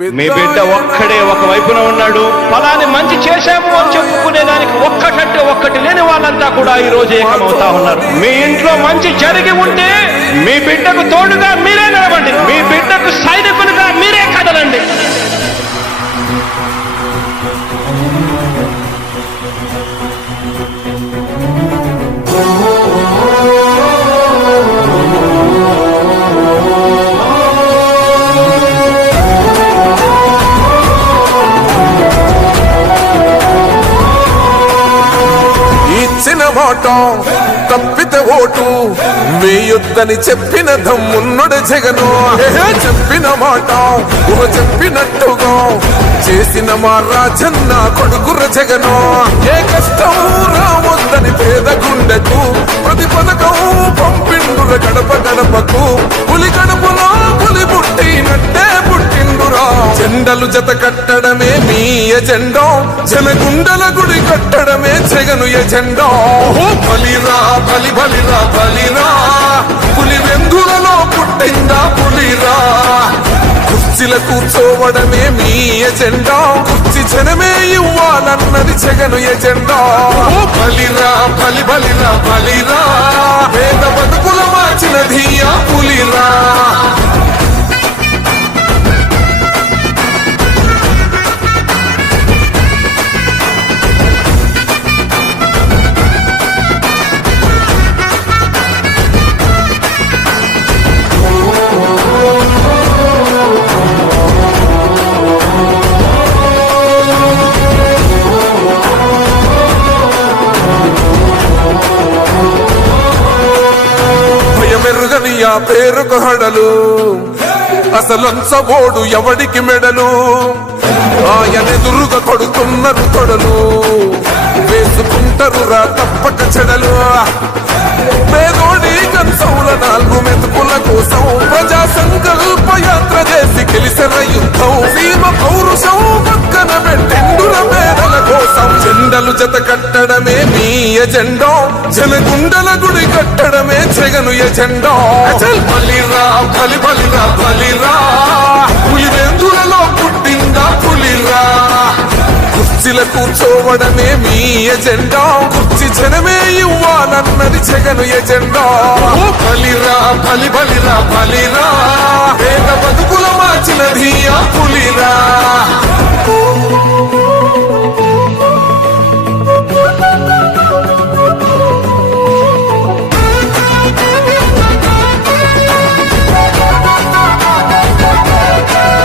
మీ బిడ్డ ఒక్కడే ఒక వైపున ఉన్నాడు. ఫలాని మంచి చేశాము అని చెప్పుకునేదానికి ఒక్కటంటే ఒక్కటి లేని వాళ్ళంతా కూడా ఈ రోజు ఏకమవుతా ఉన్నారు. మీ ఇంట్లో మంచి జరిగి ఉంటే మీ బిడ్డకు తోడుగా మీరే నిలవండి. మీ బిడ్డకు సైనికులుగా మీరే కదలండి. మాట తప్పితే ఓటు వేయొద్దని చెప్పిన దమ్మున్నడు జగను. చెప్పిన మాట చెప్పినట్టుగా చేసిన మా రాజన్న కొడుకుర జగను. ఏ కష్టం రావద్దని పేద గుండెకు ప్రతి పథకం పంపిండుర గడప గడపకు. పులి గడపలో పులి పుట్టినట్టే పుట్టిండురా. జెండలు జత కట్టడమే మీ ఎజెండా, జనగుండల గుడి కట్టడమే జగను ఎజెండా. బలిరా బలి బలిరా బలిరా, పులి వెందులలో పుట్టిందా పులిరా. కుర్చీల కూర్చోవడమే మీ ఎజెండా, కుర్చీ జనమే ఇవ్వాలన్నది జగను ఎజెండా. బలిరా బలి బలిరా బలిరా, పేద బతుకుల మార్చినది ఆ పులిరా. మెరుగనియా పేరుకు హడలు, అసలంచబోడు ఎవడికి మెడలు. ఆయనెదురుగా కొడుతున్నారు తొడలు, వేసుకుంటారు రా తప్పక చెడలు. పేదోడి కంచంల 4 మెతుకుల కోసం ప్రజా సంకల్ప యాత్ర చేసి గెలిసిన యుద్ధం. సీమ పౌరుషం పక్కన పెట్టిండుల పేదల కోసం. జెండలు జత కట్టడమే మీ ఎజెండా, జనగుండల గుడి కట్టడమే జగను ఎజెండా. బలిరా బలి బలిరా బలిరా, పులి వెందులలో పుట్టిందా పులిరా. కుర్చీల కూర్చోవడమే మీ ఎజెండా, కుర్చీ జనమే ఇవ్వాలన్నది జగను ఎజెండా. బలిరా బలి బలిరా బలిరా, పేద బతుకుల మార్చిన